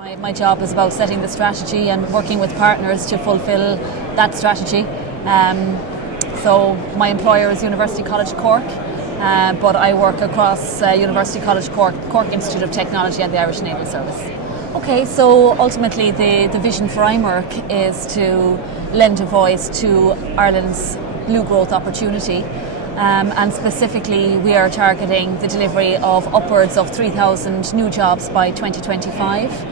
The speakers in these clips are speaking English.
My job is about setting the strategy and working with partners to fulfil that strategy. So my employer is University College Cork, but I work across University College Cork, Cork Institute of Technology and the Irish Naval Service. Okay, so ultimately the vision for IMERC is to lend a voice to Ireland's blue growth opportunity. And specifically we are targeting the delivery of upwards of 3,000 new jobs by 2025.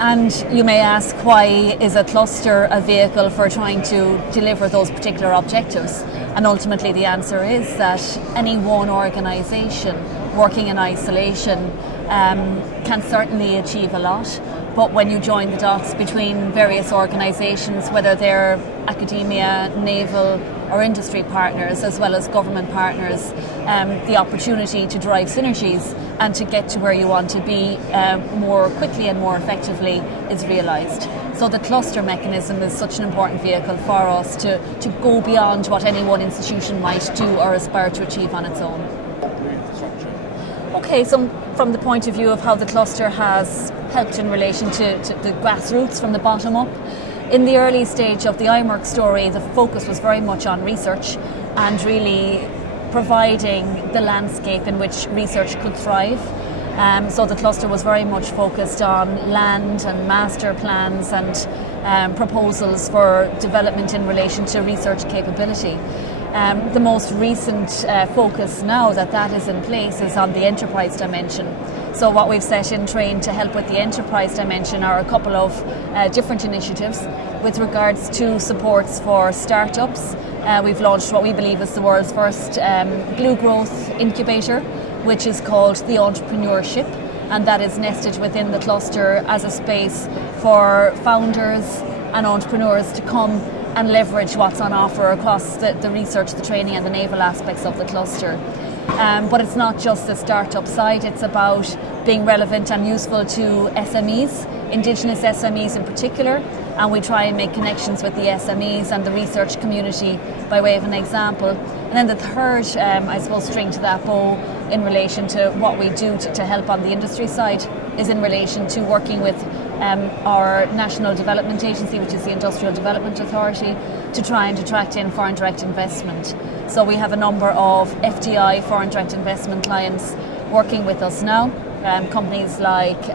And you may ask, why is a cluster a vehicle for trying to deliver those particular objectives? And ultimately the answer is that any one organisation working in isolation can certainly achieve a lot. But when you join the dots between various organisations, whether they're academia, naval or industry partners, as well as government partners, the opportunity to drive synergies and to get to where you want to be more quickly and more effectively is realised. So the cluster mechanism is such an important vehicle for us to go beyond what any one institution might do or aspire to achieve on its own. Okay, so from the point of view of how the cluster has helped in relation to the grassroots from the bottom up, in the early stage of the IMERC story, the focus was very much on research and really providing the landscape in which research could thrive. So the cluster was very much focused on land and master plans and proposals for development in relation to research capability. The most recent focus now that is in place is on the enterprise dimension. So what we've set in train to help with the enterprise dimension are a couple of different initiatives with regards to supports for startups. We've launched what we believe is the world's first blue growth incubator, which is called the Entrepreneurship, and that is nested within the cluster as a space for founders and entrepreneurs to come and leverage what's on offer across the research, the training and the naval aspects of the cluster. But it's not just the startup side, it's about being relevant and useful to SMEs, Indigenous SMEs in particular, and we try and make connections with the SMEs and the research community by way of an example. And then the third, string to that bow in relation to what we do to help on the industry side is in relation to working with our National Development Agency, which is the Industrial Development Authority, to try and attract in foreign direct investment. So we have a number of FDI, foreign direct investment clients working with us now. Companies like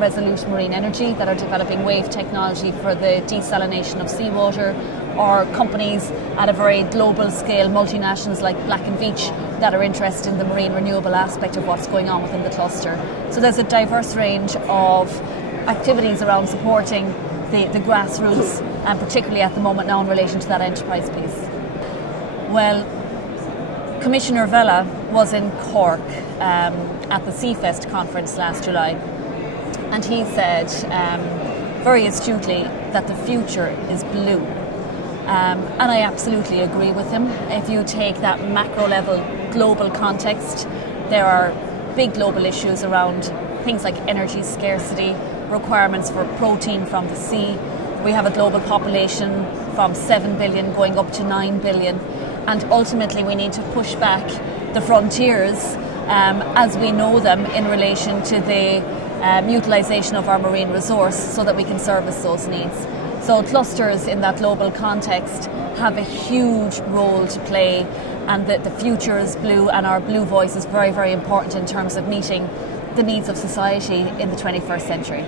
Resolute Marine Energy that are developing wave technology for the desalination of seawater, or companies at a very global scale, multinationals like Black & Veatch that are interested in the marine renewable aspect of what's going on within the cluster. So there's a diverse range of activities around supporting the grassroots, and particularly at the moment now in relation to that enterprise piece. Well, Commissioner Vella was in Cork at the Seafest conference last July, and he said very astutely that the future is blue. And I absolutely agree with him. If you take that macro level global context, there are big global issues around things like energy scarcity, requirements for protein from the sea. We have a global population from 7 billion going up to 9 billion. And ultimately we need to push back the frontiers as we know them in relation to the utilisation of our marine resource so that we can service those needs. So clusters in that global context have a huge role to play, and the future is blue, and our blue voice is very, very important in terms of meeting the needs of society in the 21st century.